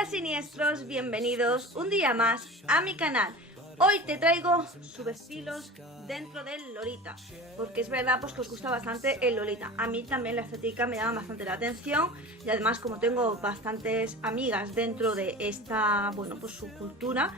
Hola siniestros, bienvenidos un día más a mi canal. Hoy te traigo subestilos dentro del Lolita, porque es verdad pues que os gusta bastante el Lolita. A mí también la estética me llama bastante la atención y además como tengo bastantes amigas dentro de esta, pues subcultura,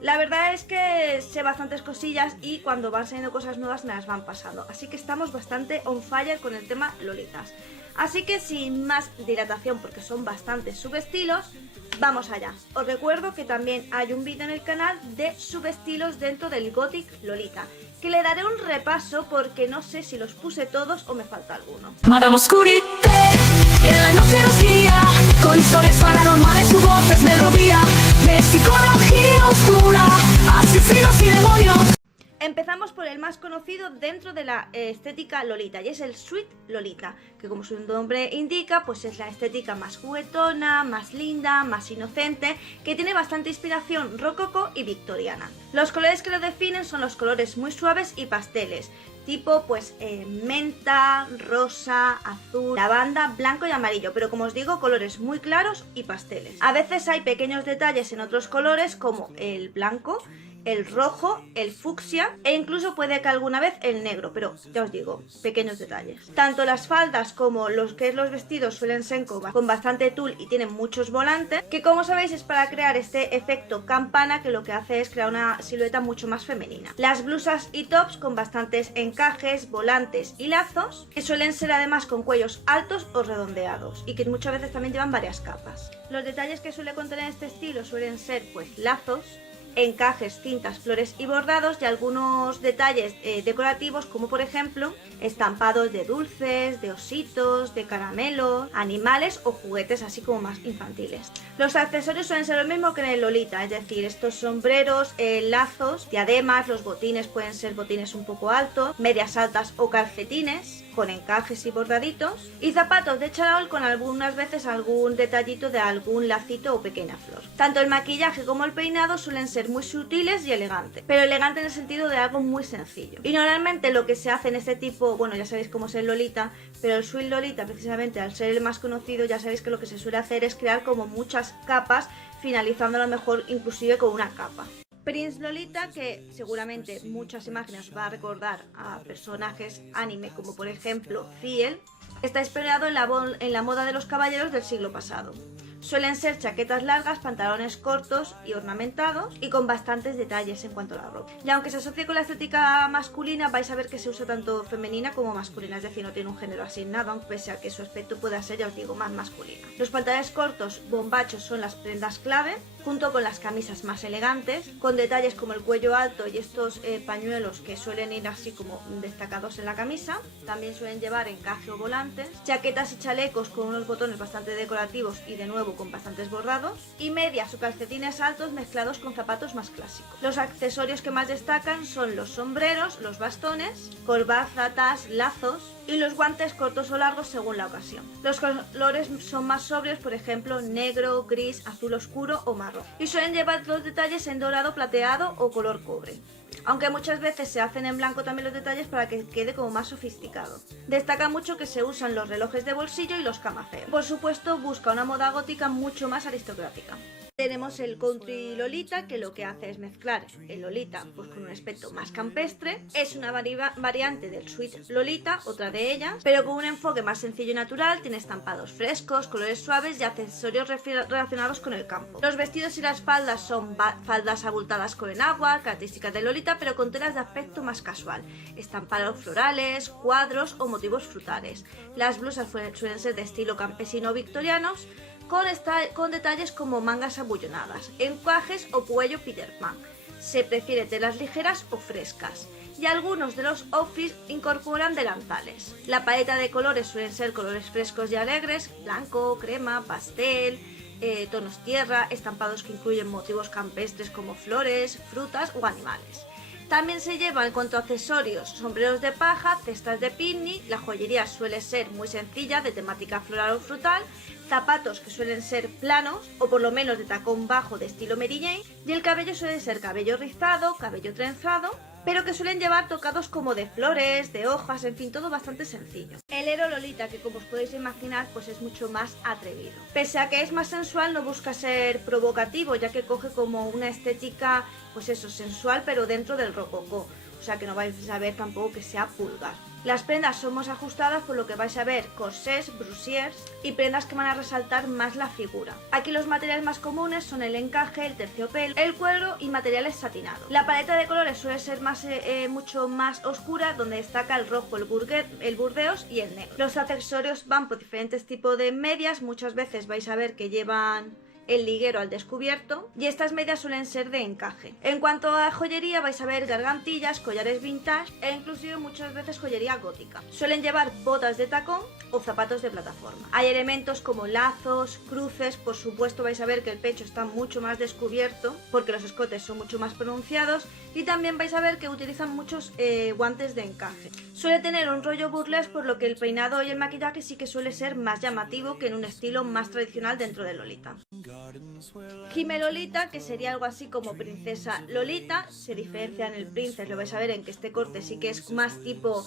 la verdad es que sé bastantes cosillas y cuando van saliendo cosas nuevas me las van pasando. Así que estamos bastante on fire con el tema Lolitas. Así que sin más dilatación, porque son bastantes subestilos, vamos allá. Os recuerdo que también hay un vídeo en el canal de subestilos dentro del Gothic Lolita, que le daré un repaso porque no sé si los puse todos o me falta alguno. Madame Oscurite, en la noche nos guía, con historias paranormales su voz es melodía, de psicología oscura, asesinos y demonios. Empezamos por el más conocido dentro de la estética Lolita y es el Sweet Lolita, que como su nombre indica pues es la estética más juguetona, más linda, más inocente, que tiene bastante inspiración rococó y victoriana. Los colores que lo definen son los colores muy suaves y pasteles, tipo menta, rosa, azul, lavanda, blanco y amarillo, pero como os digo, colores muy claros y pasteles. A veces hay pequeños detalles en otros colores como el blanco, el rojo, el fucsia e incluso puede que alguna vez el negro, pero ya os digo, pequeños detalles. Tanto las faldas como los vestidos suelen ser con bastante tul y tienen muchos volantes, que como sabéis es para crear este efecto campana que lo que hace es crear una silueta mucho más femenina. Las blusas y tops con bastantes encajes, volantes y lazos, que suelen ser además con cuellos altos o redondeados y que muchas veces también llevan varias capas. Los detalles que suele contener este estilo suelen ser lazos, encajes, cintas, flores y bordados y algunos detalles decorativos como por ejemplo estampados de dulces, de ositos, de caramelos, animales o juguetes así como más infantiles. Los accesorios suelen ser lo mismo que en el Lolita, es decir, estos sombreros, lazos, diademas, los botines pueden ser botines un poco altos, medias altas o calcetines con encajes y bordaditos y zapatos de charol con algunas veces algún detallito de algún lacito o pequeña flor. Tanto el maquillaje como el peinado suelen ser muy sutiles y elegantes, pero elegante en el sentido de algo muy sencillo. Y normalmente lo que se hace en este tipo, ya sabéis cómo es el Lolita, pero el Sweet Lolita precisamente al ser el más conocido ya sabéis que lo que se suele hacer es crear como muchas capas, finalizando a lo mejor inclusive con una capa. Prince Lolita, que seguramente muchas imágenes va a recordar a personajes anime como por ejemplo Ciel, está inspirado en la moda de los caballeros del siglo pasado. Suelen ser chaquetas largas, pantalones cortos y ornamentados y con bastantes detalles en cuanto a la ropa. Y aunque se asocie con la estética masculina, vais a ver que se usa tanto femenina como masculina, es decir, no tiene un género asignado, aunque pese a que su aspecto pueda ser, ya os digo, más masculino. Los pantalones cortos, bombachos, son las prendas clave, junto con las camisas más elegantes, con detalles como el cuello alto y estos pañuelos que suelen ir así como destacados en la camisa. También suelen llevar encaje o volantes, chaquetas y chalecos con unos botones bastante decorativos y de nuevo con bastantes bordados, y medias o calcetines altos mezclados con zapatos más clásicos. Los accesorios que más destacan son los sombreros, los bastones, corbatas, lazos y los guantes cortos o largos según la ocasión. Los colores son más sobrios, por ejemplo negro, gris, azul oscuro o marrón, y suelen llevar los detalles en dorado, plateado o color cobre, aunque muchas veces se hacen en blanco también los detalles para que quede como más sofisticado. Destaca mucho que se usan los relojes de bolsillo y los camaceos. Por supuesto busca una moda gótica mucho más aristocrática. Tenemos el Country Lolita, que lo que hace es mezclar el Lolita con un aspecto más campestre. Es una variante del Sweet Lolita, otra de ellas, pero con un enfoque más sencillo y natural. Tiene estampados frescos, colores suaves y accesorios relacionados con el campo. Los vestidos y las faldas son faldas abultadas con enagua, características de Lolita, pero con telas de aspecto más casual, estampados florales, cuadros o motivos frutales. Las blusas suelen ser de estilo campesino victorianos, con detalles como mangas abullonadas, encajes o cuello Peter Pan. Se prefiere telas ligeras o frescas y algunos de los outfits incorporan delantales. La paleta de colores suelen ser colores frescos y alegres, blanco, crema, pastel, tonos tierra, estampados que incluyen motivos campestres como flores, frutas o animales. También se lleva en cuanto a accesorios sombreros de paja, cestas de picnic, la joyería suele ser muy sencilla de temática floral o frutal, zapatos que suelen ser planos o por lo menos de tacón bajo de estilo Mary Jane y el cabello suele ser cabello rizado, cabello trenzado pero que suelen llevar tocados como de flores, de hojas, en fin, todo bastante sencillo. El Ero Lolita, que como os podéis imaginar, pues es mucho más atrevido. Pese a que es más sensual, no busca ser provocativo, ya que coge como una estética, pues eso, sensual, pero dentro del rococó. O sea que no vais a ver tampoco que sea vulgar. Las prendas son más ajustadas, por lo que vais a ver corsés, brusiers y prendas que van a resaltar más la figura. Aquí los materiales más comunes son el encaje, el terciopelo, el cuero y materiales satinados. La paleta de colores suele ser mucho más oscura, donde destaca el rojo, el burdeos y el negro. Los accesorios van por diferentes tipos de medias, muchas veces vais a ver que llevan el liguero al descubierto y estas medias suelen ser de encaje. En cuanto a joyería vais a ver gargantillas, collares vintage e inclusive muchas veces joyería gótica. Suelen llevar botas de tacón o zapatos de plataforma. Hay elementos como lazos, cruces, por supuesto vais a ver que el pecho está mucho más descubierto porque los escotes son mucho más pronunciados y también vais a ver que utilizan muchos guantes de encaje. Suele tener un rollo burlesque, por lo que el peinado y el maquillaje sí que suele ser más llamativo que en un estilo más tradicional dentro de Lolita. Hime Lolita, que sería algo así como princesa Lolita, se diferencia en el Princess, lo vais a ver en que este corte sí que es más tipo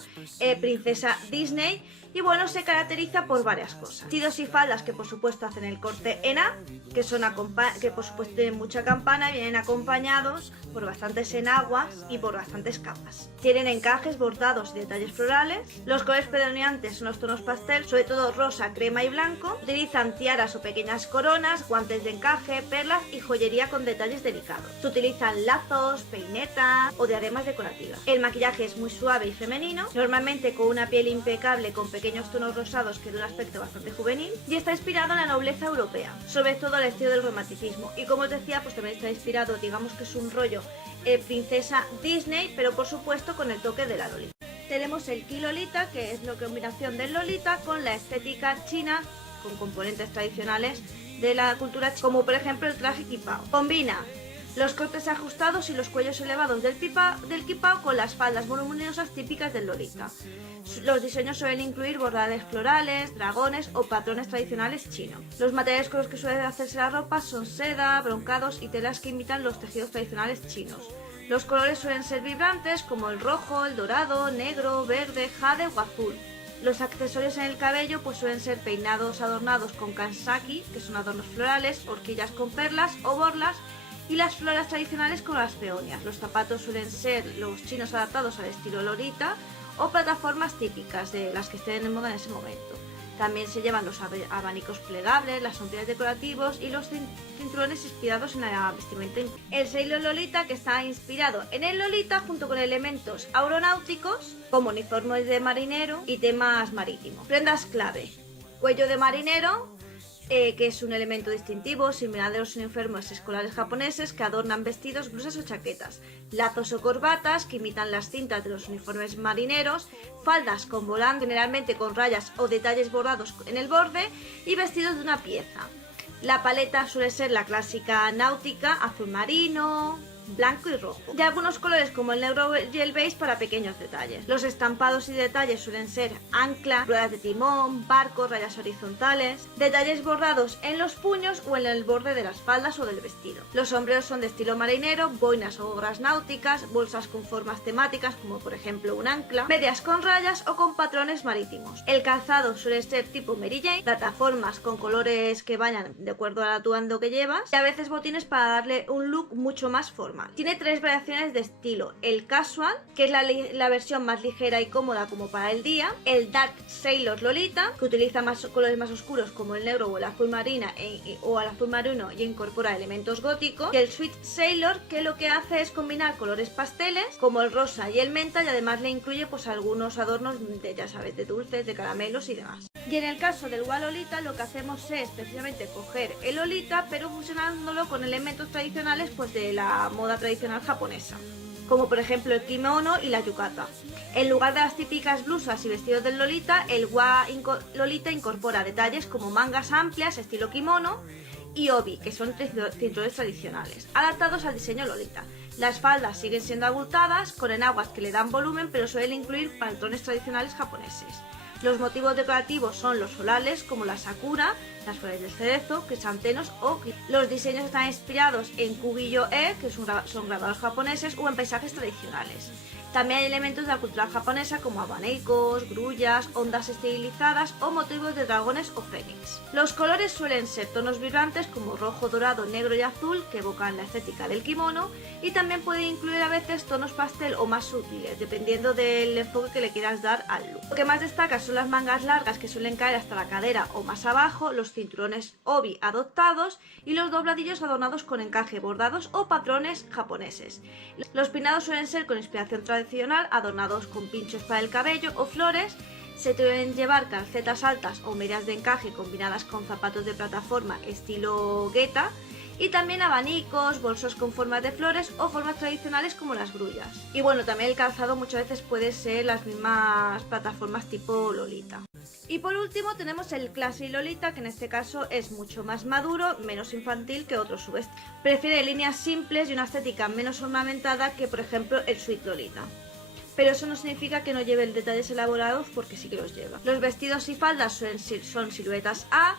princesa Disney. Y bueno, se caracteriza por varias cosas. Vestidos y faldas que por supuesto hacen el corte en A, que por supuesto tienen mucha campana y vienen acompañados por bastantes enaguas y por bastantes capas. Tienen encajes, bordados y detalles florales. Los colores predominantes son los tonos pastel, sobre todo rosa, crema y blanco. Utilizan tiaras o pequeñas coronas, guantes de encaje, perlas y joyería con detalles delicados. Se utilizan lazos, peinetas o diademas decorativas. El maquillaje es muy suave y femenino, normalmente con una piel impecable con pequeños tonos rosados que da un aspecto bastante juvenil, y está inspirado en la nobleza europea, sobre todo el estilo del romanticismo. Y como os decía, pues también está inspirado, digamos que es un rollo princesa Disney, pero por supuesto con el toque de la Lolita. Tenemos el Ki Lolita, que es la combinación del Lolita con la estética china, con componentes tradicionales de la cultura china, como por ejemplo el traje kipao. Combina los cortes ajustados y los cuellos elevados del kipao con las faldas voluminosas típicas del Lolita. Los diseños suelen incluir bordades florales, dragones o patrones tradicionales chinos. Los materiales con los que suele hacerse la ropa son seda, broncados y telas que imitan los tejidos tradicionales chinos. Los colores suelen ser vibrantes como el rojo, el dorado, negro, verde, jade o azul. Los accesorios en el cabello pues suelen ser peinados adornados con kansaki, que son adornos florales, horquillas con perlas o borlas, y las flores tradicionales con las peonias. Los zapatos suelen ser los chinos adaptados al estilo Lolita o plataformas típicas de las que estén en moda en ese momento. También se llevan los abanicos plegables, las sombrillas decorativos y los cinturones inspirados en la vestimenta. El Sailor Lolita, que está inspirado en el Lolita junto con elementos aeronáuticos como uniformes de marinero y temas marítimos. Prendas clave: cuello de marinero, que es un elemento distintivo similar de los uniformes escolares japoneses que adornan vestidos, blusas o chaquetas. Lazos o corbatas que imitan las cintas de los uniformes marineros. Faldas con volantes, generalmente con rayas o detalles bordados en el borde, y vestidos de una pieza. La paleta suele ser la clásica náutica, azul marino, blanco y rojo, y algunos colores como el negro y el beige para pequeños detalles. Los estampados y detalles suelen ser ancla, ruedas de timón, barcos, rayas horizontales, detalles bordados en los puños o en el borde de las faldas o del vestido. Los sombreros son de estilo marinero, boinas o gorras náuticas, bolsas con formas temáticas como por ejemplo un ancla, medias con rayas o con patrones marítimos. El calzado suele ser tipo Mary Jane, plataformas con colores que vayan de acuerdo al atuendo que llevas y a veces botines para darle un look mucho más formal. Tiene tres variaciones de estilo: el casual, que es la versión más ligera y cómoda como para el día; el dark Sailor Lolita, que utiliza colores más oscuros como el negro o el azul marina o el azul marino y incorpora elementos góticos; y el sweet Sailor, que lo que hace es combinar colores pasteles como el rosa y el menta, y además le incluye pues algunos adornos de, ya sabes, de dulces, de caramelos y demás. Y en el caso del Wa Lolita lo que hacemos es precisamente coger el Lolita pero fusionándolo con elementos tradicionales pues de la moda tradicional japonesa, como por ejemplo el kimono y la yukata. En lugar de las típicas blusas y vestidos del Lolita, el Wa Lolita incorpora detalles como mangas amplias estilo kimono y obi, que son cinturones tradicionales, adaptados al diseño Lolita. Las faldas siguen siendo abultadas, con enaguas que le dan volumen, pero suelen incluir patrones tradicionales japoneses. Los motivos decorativos son los solares, como la sakura, las flores del cerezo, crisantenos o... Los diseños están inspirados en Kugiyo-e, que son grabados japoneses, o en paisajes tradicionales. También hay elementos de la cultura japonesa como abanicos, grullas, ondas estilizadas o motivos de dragones o fénix. Los colores suelen ser tonos vibrantes como rojo, dorado, negro y azul que evocan la estética del kimono, y también puede incluir a veces tonos pastel o más sutiles, dependiendo del enfoque que le quieras dar al look. Lo que más destaca son las mangas largas que suelen caer hasta la cadera o más abajo, los cinturones obi adoptados y los dobladillos adornados con encaje, bordados o patrones japoneses. Los peinados suelen ser con inspiración tradicional, adornados con pinchos para el cabello o flores. Se deben llevar calcetas altas o medias de encaje combinadas con zapatos de plataforma estilo gueta, y también abanicos, bolsos con formas de flores o formas tradicionales como las grullas. Y bueno, también el calzado muchas veces puede ser las mismas plataformas tipo Lolita. Y por último tenemos el Classic Lolita, que en este caso es mucho más maduro, menos infantil que otros subestilos. Prefiere líneas simples y una estética menos ornamentada que por ejemplo el Sweet Lolita. Pero eso no significa que no lleven detalles elaborados, porque sí que los lleva. Los vestidos y faldas son siluetas A,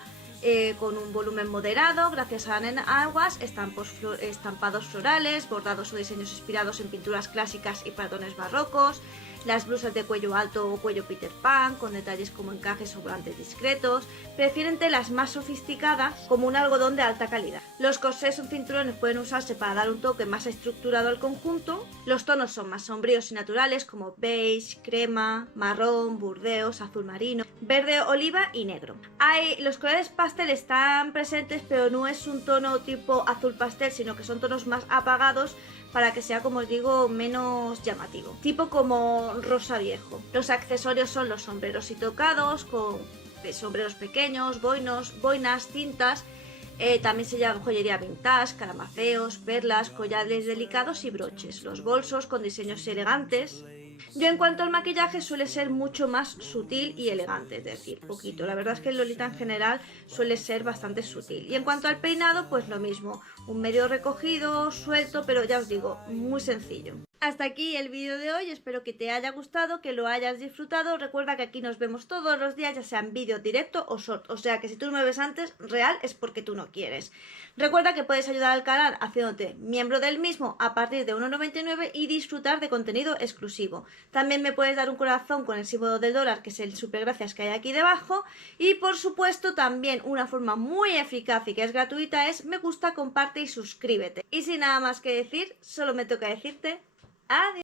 con un volumen moderado, gracias a enaguas, estampados florales, bordados o diseños inspirados en pinturas clásicas y patrones barrocos. Las blusas de cuello alto o cuello Peter Pan, con detalles como encajes o volantes discretos. Prefieren telas más sofisticadas, como un algodón de alta calidad. Los corsés o cinturones pueden usarse para dar un toque más estructurado al conjunto. Los tonos son más sombríos y naturales, como beige, crema, marrón, burdeos, azul marino, verde, oliva y negro. Los colores pastel están presentes, pero no es un tono tipo azul pastel, sino que son tonos más apagados, para que sea, como os digo, menos llamativo, tipo como rosa viejo. Los accesorios son los sombreros y tocados, con sombreros pequeños, boinas, cintas. También se lleva joyería vintage, calamaceos, perlas, collares delicados y broches. Los bolsos con diseños elegantes. Yo en cuanto al maquillaje suele ser mucho más sutil y elegante, es decir, poquito. La verdad es que el Lolita en general suele ser bastante sutil. Y en cuanto al peinado, pues lo mismo, un medio recogido, suelto, pero ya os digo, muy sencillo. Hasta aquí el vídeo de hoy, espero que te haya gustado, que lo hayas disfrutado. Recuerda que aquí nos vemos todos los días, ya sea en vídeo directo o short, o sea que si tú me ves antes, real es porque tú no quieres. Recuerda que puedes ayudar al canal haciéndote miembro del mismo a partir de 1,99 y disfrutar de contenido exclusivo. También me puedes dar un corazón con el símbolo del dólar, que es el super gracias que hay aquí debajo. Y por supuesto también una forma muy eficaz y que es gratuita es me gusta, comparte y suscríbete. Y sin nada más que decir, solo me toca decirte adiós.